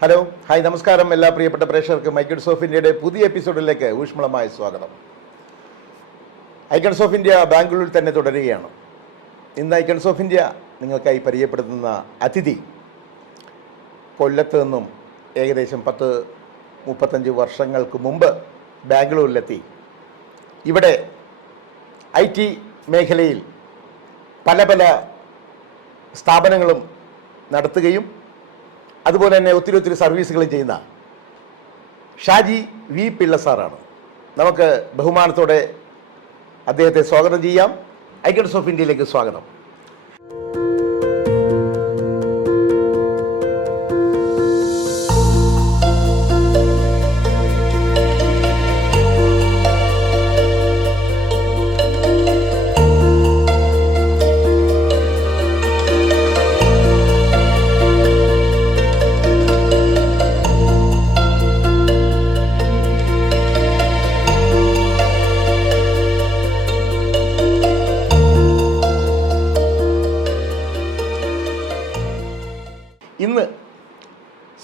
Hello, hi, നമസ്കാരം. എല്ലാ പ്രിയപ്പെട്ട പ്രേക്ഷകർക്കും ഐക്കൺസ് ഓഫ് ഇന്ത്യയുടെ പുതിയ എപ്പിസോഡിലേക്ക് ഊഷ്മളമായ സ്വാഗതം. ഐക്കൺസ് ഓഫ് ഇന്ത്യ ബാംഗ്ലൂരിൽ തന്നെ തുടരുകയാണ്. ഇന്ന് ഐക്കൺസ് ഓഫ് ഇന്ത്യ നിങ്ങൾക്കായി പരിചയപ്പെടുത്തുന്ന അതിഥി കൊല്ലത്ത് നിന്നും ഏകദേശം 35 വർഷങ്ങൾക്ക് മുമ്പ് ബാംഗ്ലൂരിലെത്തി ഇവിടെ IT മേഖലയിൽ പല സ്ഥാപനങ്ങളും നടത്തുകയും അതുപോലെ തന്നെ ഒത്തിരി സർവീസുകളും ചെയ്യുന്ന ഷാജി വി പിള്ള സാറാണ്. നമുക്ക് ബഹുമാനത്തോടെ അദ്ദേഹത്തെ സ്വാഗതം ചെയ്യാം. ഐക്കൺസ് ഓഫ് ഇന്ത്യയിലേക്ക് സ്വാഗതം. ഇന്ന്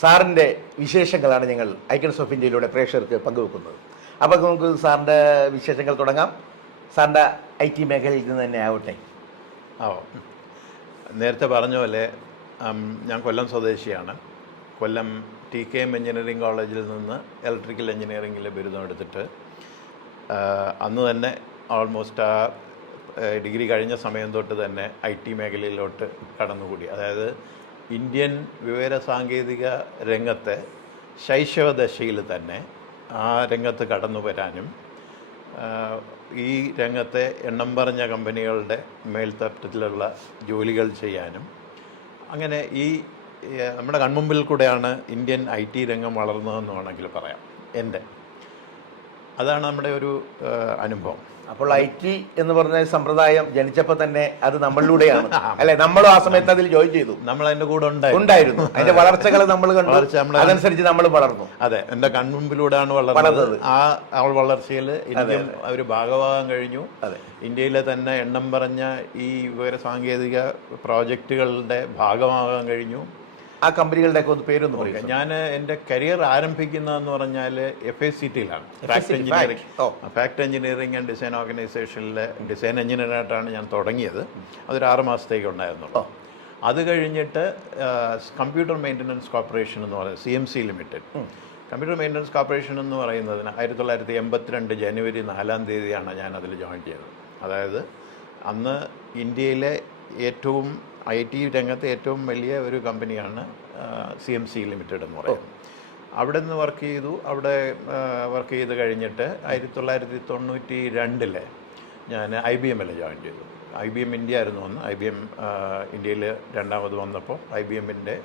സാറിൻ്റെ വിശേഷങ്ങളാണ് ഞങ്ങൾ ഐക്കൺസ് ഓഫ് ഇന്ത്യയിലൂടെ പ്രേക്ഷകർക്ക് പങ്കുവെക്കുന്നത്. അപ്പോൾ നമുക്ക് സാറിൻ്റെ വിശേഷങ്ങൾ തുടങ്ങാം. സാറിൻ്റെ IT മേഖലയിൽ നിന്ന് തന്നെ ആവട്ടെ. നേരത്തെ പറഞ്ഞ പോലെ ഞാൻ കൊല്ലം സ്വദേശിയാണ്. കൊല്ലം TKM എഞ്ചിനീയറിംഗ് കോളേജിൽ നിന്ന് ഇലക്ട്രിക്കൽ എഞ്ചിനീയറിംഗിൽ ബിരുദം എടുത്തിട്ട് അന്ന് തന്നെ ഓൾമോസ്റ്റ് ആ ഡിഗ്രി കഴിഞ്ഞ സമയം തൊട്ട് തന്നെ IT മേഖലയിലോട്ട് കടന്നുകൂടി. അതായത് ഇന്ത്യൻ വിവര സാങ്കേതിക രംഗത്തെ ശൈശവദശയിൽ തന്നെ ആ രംഗത്ത് കടന്നു വരാനും ഈ രംഗത്തെ എണ്ണം പറഞ്ഞ കമ്പനികളുടെ മേൽത്തട്ടിലുള്ള ജോലികൾ ചെയ്യാനും അങ്ങനെ ഈ നമ്മുടെ കൺമുമ്പിൽ കൂടെയാണ് ഇന്ത്യൻ IT രംഗം വളർന്നതെന്ന് വേണമെങ്കിൽ പറയാം. അതാണ് നമ്മുടെ ഒരു അനുഭവം. അപ്പോൾ IT എന്ന് പറഞ്ഞ സമ്പ്രദായം ജനിച്ചപ്പോൾ തന്നെ അത് നമ്മളിലൂടെയാണ് അല്ലെ? നമ്മളും ആ സമയത്ത് അതിൽ ജോയിൻ ചെയ്തു. നമ്മൾ അതിൻ്റെ കൂടെ ഉണ്ടായിരുന്നു. അതിന്റെ വളർച്ചകൾ നമ്മൾ കണ്ടു, അതനുസരിച്ച് നമ്മൾ വളർന്നു. അതെ, എൻ്റെ കൺമുമ്പിലൂടെയാണ് വളർന്നത്. ആ വളർച്ചയിൽ ഇന്ത്യയും ഒരു ഭാഗമാകാൻ കഴിഞ്ഞു. ഇന്ത്യയിലെ തന്നെ എണ്ണം പറഞ്ഞ ഈ വിവര സാങ്കേതിക പ്രോജക്റ്റുകളുടെ ഭാഗമാകാൻ കഴിഞ്ഞു. ആ കമ്പനികളുടെയൊക്കെ ഒന്ന് പേരൊന്നും പറയാം. ഞാൻ എൻ്റെ കരിയർ ആരംഭിക്കുന്നതെന്ന് പറഞ്ഞാൽ FACT-ലാണ്. ഫാക്ട് എഞ്ചിനീയറിംഗ് ആൻഡ് ഡിസൈൻ ഓർഗനൈസേഷനിലെ ഡിസൈൻ എഞ്ചിനീയറായിട്ടാണ് ഞാൻ തുടങ്ങിയത്. അതൊരു 6 മാസത്തേക്ക് ഉണ്ടായിരുന്നുള്ളൂ. അത് കഴിഞ്ഞിട്ട് കമ്പ്യൂട്ടർ മെയിൻ്റനൻസ് കോർപ്പറേഷൻ എന്ന് പറയുന്നത് CMC limited. Computer maintenance corporation എന്ന് പറയുന്നതിന് 1982 ജനുവരി 4-ാം തീയതിയാണ് ഞാൻ അതിൽ ജോയിൻ ചെയ്തത്. അതായത് അന്ന് ഇന്ത്യയിലെ ഏറ്റവും IT രംഗത്തെ ഏറ്റവും വലിയ ഒരു കമ്പനിയാണ് CMC ലിമിറ്റഡ് എന്ന് പറയുന്നത്. അവിടെ നിന്ന് വർക്ക് ചെയ്തു. അവിടെ വർക്ക് ചെയ്ത് കഴിഞ്ഞിട്ട് 1992 ഞാൻ IBM ജോയിൻ ചെയ്തു. IBM ഇന്ത്യ ആയിരുന്നു അന്ന്. IBM ഇന്ത്യയിൽ രണ്ടാമത് വന്നപ്പോൾ IBM-ൻ്റെ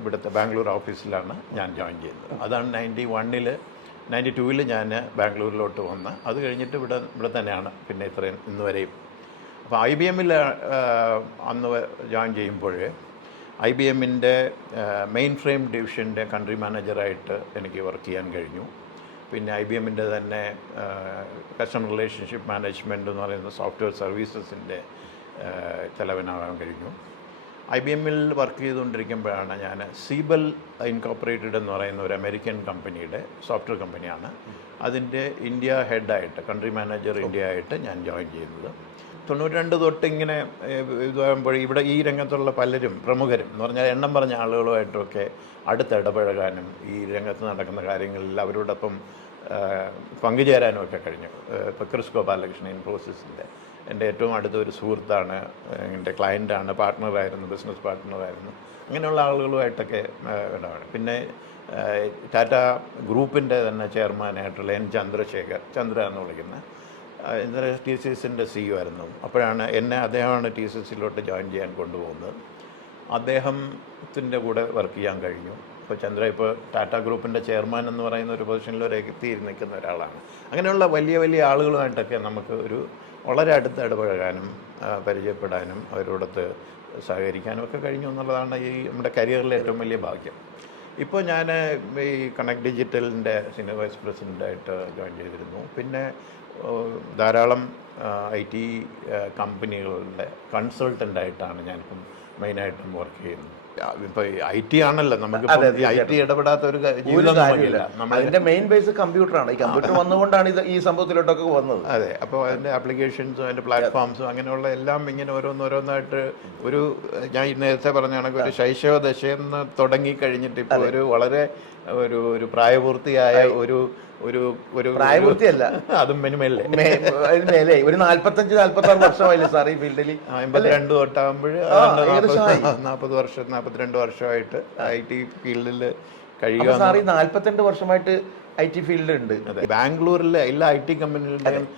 ഇവിടുത്തെ ബാംഗ്ലൂർ ഓഫീസിലാണ് ഞാൻ ജോയിൻ ചെയ്യുന്നത്. അതാണ് 92 ഞാൻ ബാംഗ്ലൂരിലോട്ട് വന്ന്. അത് കഴിഞ്ഞിട്ട് ഇവിടെ തന്നെയാണ് പിന്നെ ഇന്ന് വരെയും. അപ്പോൾ IBM-ൽ അന്ന് ജോയിൻ ചെയ്യുമ്പോൾ IBM-ൻ്റെ മെയിൻ ഫ്രെയിം ഡിവിഷൻ്റെ കൺട്രി മാനേജറായിട്ട് എനിക്ക് വർക്ക് ചെയ്യാൻ കഴിഞ്ഞു. പിന്നെ IBM-ൻ്റെ തന്നെ കസ്റ്റമർ റിലേഷൻഷിപ്പ് മാനേജ്മെൻറ്റ് എന്ന് പറയുന്ന സോഫ്റ്റ്വെയർ സർവീസസിൻ്റെ തലവനാകാൻ കഴിഞ്ഞു. IBM-ൽ വർക്ക് ചെയ്തുകൊണ്ടിരിക്കുമ്പോഴാണ് ഞാൻ സീബൽ ഇൻകോർപ്പറേറ്റഡ് എന്ന് പറയുന്ന ഒരു അമേരിക്കൻ കമ്പനിയുടെ സോഫ്റ്റ്വെയർ കമ്പനിയാണ് അതിൻ്റെ ഇന്ത്യ ഹെഡായിട്ട് കൺട്രി മാനേജർ ഇന്ത്യ ആയിട്ട് ഞാൻ ജോയിൻ ചെയ്യുന്നത്. 92 തൊട്ട് ഇങ്ങനെ ഇതാകുമ്പോൾ ഇവിടെ ഈ രംഗത്തുള്ള പലരും പ്രമുഖരും എന്ന് പറഞ്ഞാൽ എണ്ണം പറഞ്ഞ ആളുകളുമായിട്ടൊക്കെ അടുത്തിടപഴകാനും ഈ രംഗത്ത് നടക്കുന്ന കാര്യങ്ങളിൽ അവരോടൊപ്പം പങ്കുചേരാനും ഒക്കെ കഴിഞ്ഞു. ഇപ്പോൾ ക്രിസ് ഗോപാലകൃഷ്ണൻ ഇൻഫോസിസിൻ്റെ എൻ്റെ ഏറ്റവും അടുത്തൊരു സുഹൃത്താണ്, എൻ്റെ ക്ലയൻ്റാണ്, പാർട്ട്ണറായിരുന്നു, ബിസിനസ് പാർട്ട്ണറായിരുന്നു. അങ്ങനെയുള്ള ആളുകളുമായിട്ടൊക്കെ ഇടപെടും. പിന്നെ ടാറ്റ ഗ്രൂപ്പിൻ്റെ തന്നെ ചെയർമാനായിട്ടുള്ള ചന്ദ്ര എന്ന് വിളിക്കുന്ന TCS-ൻ്റെ CEO ആയിരുന്നു. അപ്പോഴാണ് അദ്ദേഹമാണ് TCS-ലോട്ട് ജോയിൻ ചെയ്യാൻ കൊണ്ടുപോകുന്നത്. അദ്ദേഹത്തിൻ്റെ കൂടെ വർക്ക് ചെയ്യാൻ കഴിഞ്ഞു. ഇപ്പോൾ ചന്ദ്ര ഇപ്പോൾ ടാറ്റ ഗ്രൂപ്പിൻ്റെ ചെയർമാൻ എന്ന് പറയുന്ന ഒരു പൊസിഷനിൽ എത്തി നിൽക്കുന്ന ഒരാളാണ്. അങ്ങനെയുള്ള വലിയ ആളുകളുമായിട്ടൊക്കെ നമുക്ക് വളരെ അടുത്ത് ഇടപഴകാനും പരിചയപ്പെടാനും അവരോടൊത്ത് സഹകരിക്കാനും ഒക്കെ കഴിഞ്ഞു എന്നുള്ളതാണ് ഈ നമ്മുടെ കരിയറിലെ ഏറ്റവും വലിയ ഭാഗ്യം. ഇപ്പോൾ ഞാൻ ഈ കണക്ട് ഡിജിറ്റലിൻ്റെ സീനിയർ വൈസ് പ്രസിഡൻ്റായിട്ട് ജോയിൻ ചെയ്തിരുന്നു. പിന്നെ ധാരാളം IT കമ്പനികളുടെ കൺസൾട്ടൻ്റായിട്ടാണ് ഞാനിപ്പം മെയിനായിട്ടും വർക്ക് ചെയ്യുന്നത്. ഇപ്പൊ IT ആണല്ലോ നമുക്ക് IT ഇടപെടാത്ത ഒരു ജീവിതം നമുക്കില്ല. അതിന്റെ മെയിൻ ബേസ് കമ്പ്യൂട്ടറാണ്. ഈ കമ്പ്യൂട്ടർ വന്നുകൊണ്ടാണ് ഇത് ഈ സംഭവത്തിലോട്ടൊക്കെ വന്നത്. അതെ, അപ്പോൾ അതിന്റെ ആപ്ലിക്കേഷൻസും അതിന്റെ പ്ലാറ്റ്ഫോംസും അങ്ങനെയുള്ള എല്ലാം ഇങ്ങനെ ഓരോന്നോരോന്നായിട്ട് ഒരു ഞാൻ നേരത്തെ പറഞ്ഞ കണക്ക് ഒരു ശൈശവ ദശയെന്ന് തുടങ്ങി കഴിഞ്ഞിട്ട് ഇപ്പോൾ ഒരു വളരെ ഒരു പ്രായപൂർത്തിയായ ഒരു ഒരു ഒരു പ്രായപൂർത്തിയല്ല, അതും മിനിമല്ലേ മേലെ ഒരു 45-46 വർഷമായില്ലേ സാർ ഈ ഫീൽഡിൽ? 52 തൊട്ടാകുമ്പോൾ 42 വർഷമായിട്ട് IT ഫീൽഡിൽ കഴിയുക. സാർ ഈ 42 വർഷമായിട്ട് IT ഫീൽഡിലുണ്ട്. ബാംഗ്ലൂരിലെ എല്ലാ IT കമ്പനികളുടെയും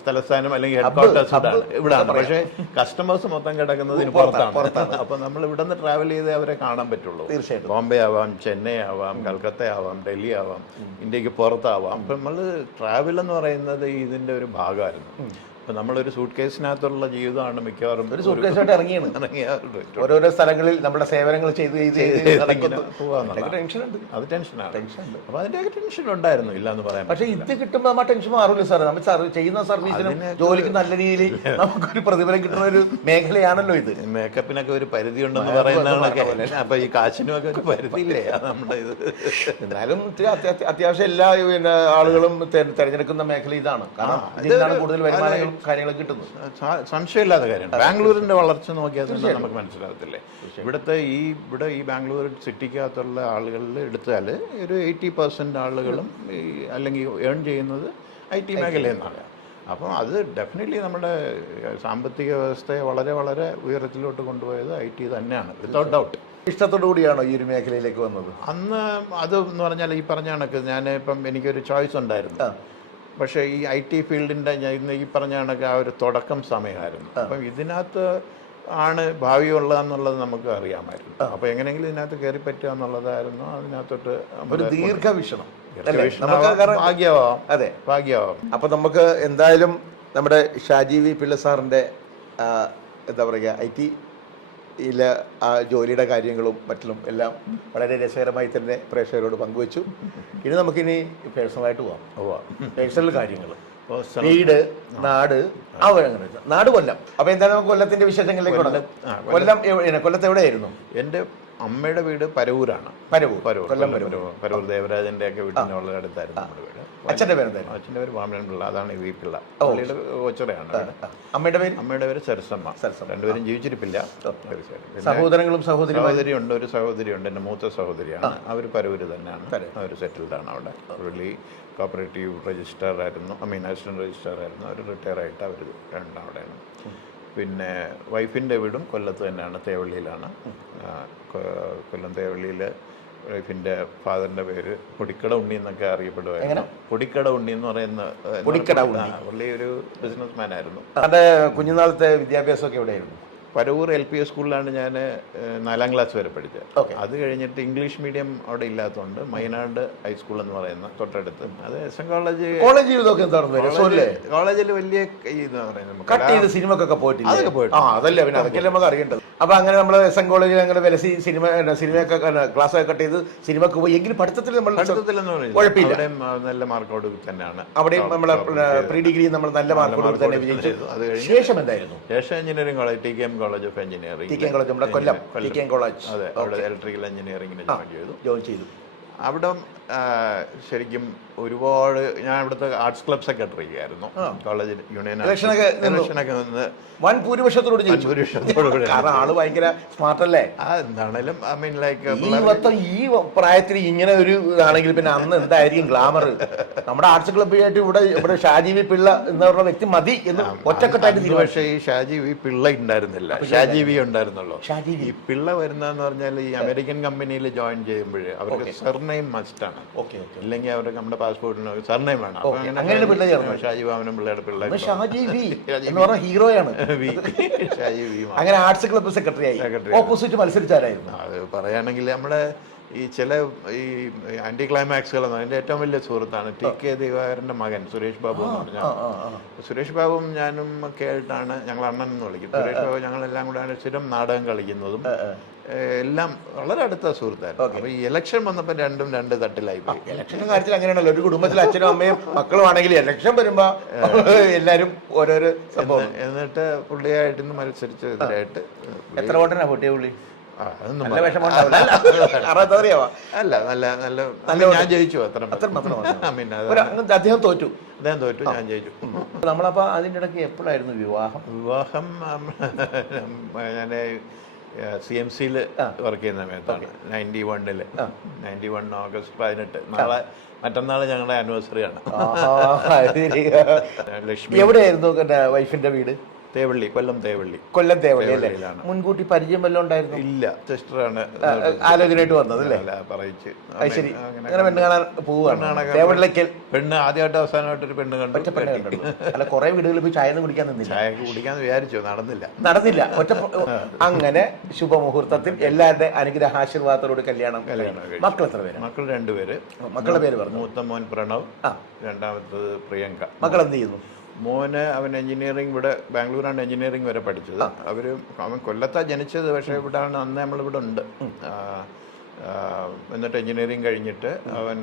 സ്ഥലസ്ഥാനം അല്ലെങ്കിൽ ഹെഡ് ക്വാർട്ടേഴ്സ് ഇവിടാണ്. പക്ഷേ കസ്റ്റമേഴ്സ് മൊത്തം കിടക്കുന്നത് പുറത്താണ്. അപ്പൊ നമ്മൾ ഇവിടെ നിന്ന് ട്രാവൽ ചെയ്ത് അവരെ കാണാൻ പറ്റുള്ളൂ. തീർച്ചയായിട്ടും ബോംബെ ആവാം, ചെന്നൈ ആവാം, കൽക്കത്ത ആവാം, ഡൽഹി ആവാം, ഇന്ത്യക്ക് പുറത്താവാം. അപ്പൊ നമ്മൾ ട്രാവൽ എന്ന് പറയുന്നത് ഇതിന്റെ ഒരു ഭാഗമായിരുന്നു. അപ്പൊ നമ്മളൊരു സൂട്ട് കേസിനകത്തുള്ള ജീവിതമാണ് മിക്കവാറും. ഒരു സൂട്ട് കേസായിട്ട് ഇറങ്ങിയാണ് ഓരോരോ സ്ഥലങ്ങളിൽ നമ്മുടെ സേവനങ്ങൾ ചെയ്ത് ടെൻഷനുണ്ട്. അത് ടെൻഷനാണ്. അപ്പൊ അതിന്റെ ടെൻഷൻ ഉണ്ടായിരുന്നു, ഇല്ല എന്ന് പറയാം. പക്ഷെ ഇത് കിട്ടുമ്പോൾ നമ്മൾ ടെൻഷൻ മാറില്ല സാർ. നമ്മൾ ചെയ്യുന്ന സർവീസിനും ജോലിക്ക് നല്ല രീതിയിൽ നമുക്കൊരു പ്രതിഫലം കിട്ടുന്ന ഒരു മേഖലയാണല്ലോ ഇത്. മേക്കപ്പിനൊക്കെ ഒരു പരിധി ഉണ്ടെന്ന് പറയുന്നതൊക്കെ. അപ്പൊ ഈ കാശിനും ഒക്കെ ഒരു പരിധിയില്ലേ നമ്മുടെ ഇത്? എന്നാലും അത്യാവശ്യം എല്ലാ ആളുകളും തെരഞ്ഞെടുക്കുന്ന മേഖല ഇതാണ്. കാരണം ഇതിനാണ് കൂടുതൽ വരുമാനങ്ങളും കാര്യങ്ങളൊക്കെ കിട്ടുന്നത്. സംശയമില്ലാത്ത കാര്യമാണ്. ബാംഗ്ലൂരിന്റെ വളർച്ച നോക്കിയാൽ തന്നെ നമുക്ക് മനസ്സിലാകത്തില്ലേ. ഇവിടെ ഈ ബാംഗ്ലൂർ സിറ്റിക്കകത്തുള്ള ആളുകളിൽ എടുത്താൽ ഒരു 80% ആളുകളും അല്ലെങ്കിൽ ഏൺ ചെയ്യുന്നത് IT മേഖലയിൽ നിന്നാണ്. അപ്പം അത് ഡെഫിനറ്റ്ലി നമ്മുടെ സാമ്പത്തിക വ്യവസ്ഥയെ വളരെ വളരെ ഉയരത്തിലോട്ട് കൊണ്ടുപോയത് IT തന്നെയാണ്, വിത്തൗട്ട് ഡൗട്ട്. ഇഷ്ടത്തോടു കൂടിയാണോ ഈ ഒരു മേഖലയിലേക്ക് വന്നത്? അന്ന് അത് എന്ന് പറഞ്ഞാൽ ഈ പറഞ്ഞ കണക്ക് എനിക്കിപ്പം എനിക്കൊരു ചോയ്സ് ഉണ്ടായിരുന്നു. പക്ഷേ ഈ IT ഫീൽഡിൻ്റെ ഇന്ന് ഈ പറഞ്ഞ കണക്ക് ആ ഒരു തുടക്കം സമയമായിരുന്നു. അപ്പം ഇതിനകത്ത് ആണ് ഭാവി ഉള്ളതെന്നുള്ളത് നമുക്ക് അറിയാമായിരുന്നു. അപ്പോൾ എങ്ങനെയെങ്കിലും ഇതിനകത്ത് കയറി പറ്റുക എന്നുള്ളതായിരുന്നു അതിനകത്തോട്ട് ഒരു ദീർഘവീക്ഷണം. ഭാഗ്യമാവാം. അതെ, ഭാഗ്യമാവാം. അപ്പം നമുക്ക് എന്തായാലും നമ്മുടെ ഷാജി വി പിള്ള സാറിൻ്റെ എന്താ പറയുക IT ആ ജോലിയുടെ കാര്യങ്ങളും മറ്റും എല്ലാം വളരെ രസകരമായി തന്നെ പ്രേക്ഷകരോട് പങ്കുവച്ചു. ഇനി നമുക്കിനി പേഴ്സണലായിട്ട് പോവാം. പേഴ്സണൽ കാര്യങ്ങൾ, വീട്, നാട്, അങ്ങനെ നാട് കൊല്ലം. അപ്പൊ എന്തായാലും നമുക്ക് കൊല്ലത്തിന്റെ വിശേഷങ്ങളിലേക്ക് കൊല്ലത്ത് എവിടെയായിരുന്നു? എൻ്റെ അമ്മയുടെ വീട് പരവൂരാണ്. പരവൂർ ദേവരാജന്റെ ഒക്കെ വീട്ടിന് വളരെ അടുത്തായിരുന്നു നമ്മുടെ വീട്. അച്ഛൻ്റെ പേര്? അച്ഛൻ്റെ പേര് വാമനൻ പിള്ള, അതാണ് വി പിള്ള. പള്ളിയുടെ ഓച്ചറയാണ്. അമ്മയുടെ പേര് സരസമ്മ. രണ്ടുപേരും ജീവിച്ചിരിപ്പില്ല. സഹോദരങ്ങളും സഹോദരിയുണ്ട്. ഒരു സഹോദരിയുണ്ട്, എൻ്റെ മൂത്ത സഹോദരിയാണ്. അവർ പരവൂര് തന്നെയാണ്, അവർ സെറ്റിൽഡാണ് അവിടെ. പുള്ളി കോപ്പറേറ്റീവ് രജിസ്ട്രാർ ആയിരുന്നു, അസിസ്റ്റന്റ് രജിസ്ട്രാർ ആയിരുന്നു. അവർ റിട്ടയർ ആയിട്ട് അവർ രണ്ടാം അവിടെയാണ്. പിന്നെ വൈഫിൻ്റെ വീടും കൊല്ലത്ത് തന്നെയാണ്, തേവള്ളിയിലാണ്. കൊല്ലം തേവള്ളിയിൽ വൈഫിൻ്റെ ഫാദറിൻ്റെ പേര് പൊടിക്കട ഉണ്ണി എന്നൊക്കെ അറിയപ്പെടുമായിരുന്നു. പൊടിക്കട ഉണ്ണി എന്ന് പറയുന്ന പുള്ളി ഒരു ബിസിനസ് മാൻ ആയിരുന്നു. എൻ്റെ കുഞ്ഞുനാളത്തെ വിദ്യാഭ്യാസമൊക്കെ എവിടെയായിരുന്നു? പരവൂർ LP സ്കൂളിലാണ് ഞാൻ 4ാം ക്ലാസ് വരെ പഠിച്ചത്. അത് കഴിഞ്ഞിട്ട് ഇംഗ്ലീഷ് മീഡിയം അവിടെ ഇല്ലാത്തതുകൊണ്ട് മൈനാട് ഹൈസ്കൂൾ എന്ന് പറയുന്ന തൊട്ടടുത്ത്, അത് SM കോളേജ്. കോളേജിൽ വലിയ സിനിമക്കൊക്കെ പോയിട്ടില്ല. അതല്ലേ പിന്നെ അതൊക്കെ നമുക്ക് അറിയേണ്ടത്. അപ്പൊ അങ്ങനെ നമ്മൾ SM കോളേജിൽ അങ്ങനെ വിലസി സിനിമയൊക്കെ ക്ലാസ് കട്ട് ചെയ്ത് സിനിമക്ക് പോയി. എങ്കിലും പഠിത്തത്തിൽ കുഴപ്പമില്ല, നല്ല മാർക്കോട് തന്നെയാണ്. അവിടെയും നമ്മളെ പ്രീ ഡിഗ്രി നമ്മൾ നല്ല മാർക്കോട് തന്നെ വിജയിച്ചു. അത് ശേഷം എന്തായിരുന്നു? ശേഷം engineering college, TKM college of engineering. അതെ, അവിടെ ഇലക്ട്രിക്കൽ എഞ്ചിനീയറിംഗിന് ജോയിൻ ചെയ്തു. അവിടെ ശരിക്കും ഒരുപാട് ഞാൻ ഇവിടുത്തെ ആർട്സ് ക്ലബ് സെക്രട്ടറി ആയിരുന്നു. കോളേജ് യൂണിയൻ ഇലക്ഷനൊക്കെ നിന്ന് വൻ ഭൂരിപക്ഷത്തോട് ആള് ഭയങ്കര സ്മാർട്ട് അല്ലേ? എന്താണേലും ഐ മീൻ ലൈക്ക് ഈ പ്രായത്തിൽ ഇങ്ങനെ ഒരു ഇതാണെങ്കിൽ പിന്നെ അന്ന് എന്തായിരിക്കും ഗ്ലാമർ. നമ്മുടെ ആർട്സ് ക്ലബ്ബായിട്ട് ഇവിടെ ഷാജി വി പിള്ള എന്ന് പറഞ്ഞ വ്യക്തി മതി എന്ന് ഒറ്റക്കെട്ടായിട്ട്. പക്ഷേ ഈ ഷാജി വി പിള്ള ഉണ്ടായിരുന്നില്ല, ഷാജി വി ഉണ്ടായിരുന്നുള്ളൂ. ഈ പിള്ള വരുന്നതെന്ന് പറഞ്ഞാൽ ഈ അമേരിക്കൻ കമ്പനിയിൽ ജോയിൻ ചെയ്യുമ്പോൾ അവർക്ക് സർനെയിം മസ്റ്റാണ്. ഇല്ലെങ്കിൽ അവർക്ക് നമ്മുടെ പാസ്പോർട്ടിന് സർനെയിം വേണം. ഷാജി വാമനം പിള്ളയുടെ പിള്ള, ഷാജി വി എന്ന് പറഞ്ഞ ഹീറോയാണ്. അങ്ങനെ ആർട്സ് ക്ലബ്ബ് സെക്രട്ടറി ആയി. ഓപ്പോസിറ്റ് മത്സരിച്ചാരായിരുന്നു? അത് പറയുകയാണെങ്കിൽ നമ്മുടെ ഈ ചില ഈ ആന്റി ക്ലൈമാക്സുകൾ അതിൻ്റെ ഏറ്റവും വലിയ സുഹൃത്താണ് TK ദിവാകരൻ്റെ മകൻ സുരേഷ് ബാബു എന്ന് പറഞ്ഞാൽ. സുരേഷ് ബാബുവും ഞാനും ഒക്കെ ആയിട്ടാണ് ഞങ്ങൾ അണ്ണൻ എന്ന് വിളിക്കും. സുരേഷ് ബാബു ഞങ്ങളെല്ലാം കൂടെയാണ് സ്ഥിരം നാടകം കളിക്കുന്നതും എല്ലാം വളരെ അടുത്ത സുഹൃത്തായിരുന്നു. അപ്പൊ ഈ ഇലക്ഷൻ വന്നപ്പോൾ രണ്ടും രണ്ട് തട്ടിലായി പോയി. ഇലക്ഷന്റെ കാര്യത്തിൽ അങ്ങനെയാണല്ലോ, ഒരു കുടുംബത്തിൽ അച്ഛനും അമ്മയും മക്കളും ആണെങ്കിൽ ഇലക്ഷൻ വരുമ്പോ എല്ലാരും ഓരോരോ സംഭവം. എന്നിട്ട് പുള്ളിയായിട്ട് മത്സരിച്ചതിനായിട്ട് എത്ര വോട്ടിനാ പൊട്ടിയ പുള്ളി? അതൊന്നും നല്ല വിഷമം ഉണ്ടാവില്ല. അറിയാവാ അല്ല, നല്ല നല്ല ഞാൻ ജയിച്ചു. അത്ര പിന്നെ അദ്ദേഹം തോറ്റു, അദ്ദേഹം തോറ്റു, ഞാൻ ജയിച്ചു. നമ്മളപ്പോൾ അതിൻ്റെ ഇടയ്ക്ക് എപ്പോഴായിരുന്നു വിവാഹം? ഞാൻ CMC-ൽ വർക്ക് ചെയ്യുന്ന സമയത്താണ്. 91 ഓഗസ്റ്റ് 18. മറ്റന്നാൾ ഞങ്ങളുടെ ആനിവേഴ്സറിയാണ്. ലക്ഷ്മി എവിടെയായിരുന്നു വൈഫിന്റെ വീട്? തേവള്ളി, കൊല്ലം തേവള്ളി. കൊല്ലം തേവള്ളി അല്ലേ? മുൻകൂട്ടി പരിചയം വല്ലതും ഉണ്ടായിരുന്നു? ഇല്ല, സിസ്റ്ററാണ് ആലോചനയായിട്ട് വന്നത് അല്ലേ? പറയിച്ച്. ശരി, അങ്ങനെ പെണ്ണ് കാണാൻ പോവുകയാണ് തേവള്ളിക്കൽ. പെണ്ണ് ആദ്യമായിട്ട് അവസാനമായിട്ടൊരു പെണ്ണ് കണ്ടു. അല്ല, കുറെ വീടുകളിൽ പോയി ചായ കുടിക്കാൻ നിന്നില്ല. ചായ കുടിക്കാന്ന് വിചാരിച്ചു, നടന്നില്ല. ഒറ്റ അങ്ങനെ ശുഭമുഹൂർത്തത്തിൽ എല്ലാവരുടെ അനുഗ്രഹാശീർവാദത്തോട് കല്യാണം. മക്കൾ എത്ര പേര്? മക്കൾ 2 പേര്. മക്കളുടെ പേര് പറഞ്ഞു. മൂത്ത മോൻ പ്രണവ്, രണ്ടാമത്തത് പ്രിയങ്ക. മക്കൾ എന്ത് ചെയ്യുന്നു? മോന് അവൻ എഞ്ചിനീയറിംഗ്, ഇവിടെ ബാംഗ്ലൂരാണ് എഞ്ചിനീയറിംഗ് വരെ പഠിച്ചത്. അവൻ കൊല്ലത്താണ് ജനിച്ചത്, പക്ഷേ ഇവിടെയാണ് അന്ന് നമ്മളിവിടെ ഉണ്ട്. എന്നിട്ട് എഞ്ചിനീയറിംഗ് കഴിഞ്ഞിട്ട് അവൻ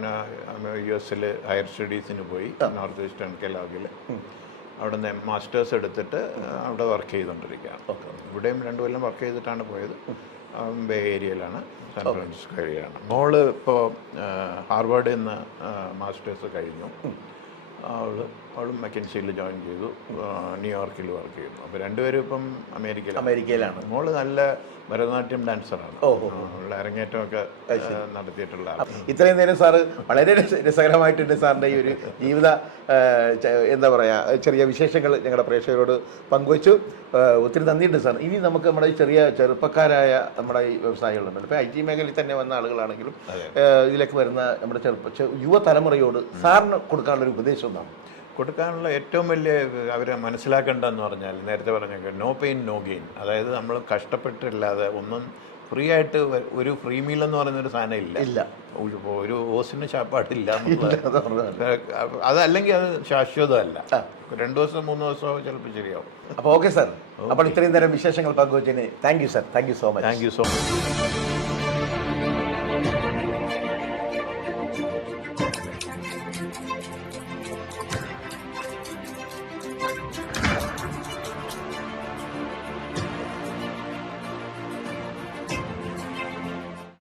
US ഹയർ സ്റ്റഡീസിന് പോയി, നോർത്ത് ഈസ്റ്റേൺ കെലോഗിൽ. അവിടെ നിന്ന് മാസ്റ്റേഴ്സ് എടുത്തിട്ട് അവിടെ വർക്ക് ചെയ്തുകൊണ്ടിരിക്കുകയാണ്. ഇവിടെയും 2 കൊല്ലം വർക്ക് ചെയ്തിട്ടാണ് പോയത്. ബേ ഏരിയയിലാണ്, സാൻ ഫ്രാൻസിസ്കോ ഏരിയയാണ്. മോള് ഇപ്പോൾ ഹാർവാർഡിൽ നിന്ന് മാസ്റ്റേഴ്സ് കഴിഞ്ഞു. അവളും മെക്കൻസിയിൽ ജോയിൻ ചെയ്തു, ന്യൂയോർക്കിൽ വർക്ക് ചെയ്യുന്നു. അപ്പോൾ 2 പേരും ഇപ്പം അമേരിക്കയിലാണ്. മോള് നല്ല ഭരതനാട്യം ഡാൻസറാണ്. അരങ്ങേറ്റമൊക്കെ നടത്തിയിട്ടുള്ള. ഇത്രയും നേരം സാറ് വളരെ രസകരമായിട്ടുണ്ട് സാറിൻ്റെ ഈ ഒരു ജീവിത എന്താ പറയുക ചെറിയ വിശേഷങ്ങൾ ഞങ്ങളുടെ പ്രേക്ഷകരോട് പങ്കുവച്ചു. ഒത്തിരി നന്ദിയുണ്ട് സാർ. ഇനി നമുക്ക് നമ്മുടെ ഈ ചെറുപ്പക്കാരായ നമ്മുടെ ഈ വ്യവസായികളുണ്ട്, ഇപ്പോൾ IT മേഖലയിൽ തന്നെ വന്ന ആളുകളാണെങ്കിലും ഇതിലേക്ക് വരുന്ന നമ്മുടെ യുവതലമുറയോട് സാറിന് കൊടുക്കാനുള്ളൊരു ഉപദേശം എന്താണ്? കൊടുക്കാനുള്ള ഏറ്റവും വലിയ അവരെ മനസ്സിലാക്കേണ്ടതെന്ന് പറഞ്ഞാൽ, നേരത്തെ പറഞ്ഞ നോ പെയിൻ നോ ഗെയിൻ. അതായത് നമ്മൾ കഷ്ടപ്പെട്ടില്ലാതെ ഒന്നും ഫ്രീ ആയിട്ട് ഒരു ഫ്രീ മീൽ എന്ന് പറയുന്നൊരു സാധനം ഇല്ല. ഒരു ഓസിന് ശാപ്പാടില്ല. അതല്ലെങ്കിൽ അത് ശാശ്വതമല്ല. 2 ദിവസം 3 ദിവസമോ ചിലപ്പോൾ ശരിയാവും. അപ്പോൾ ഓക്കെ സാർ. അപ്പോൾ ഇത്രയും നേരം വിശേഷങ്ങൾ പങ്കുവച്ചതിന് thank you sir. Thank you so much.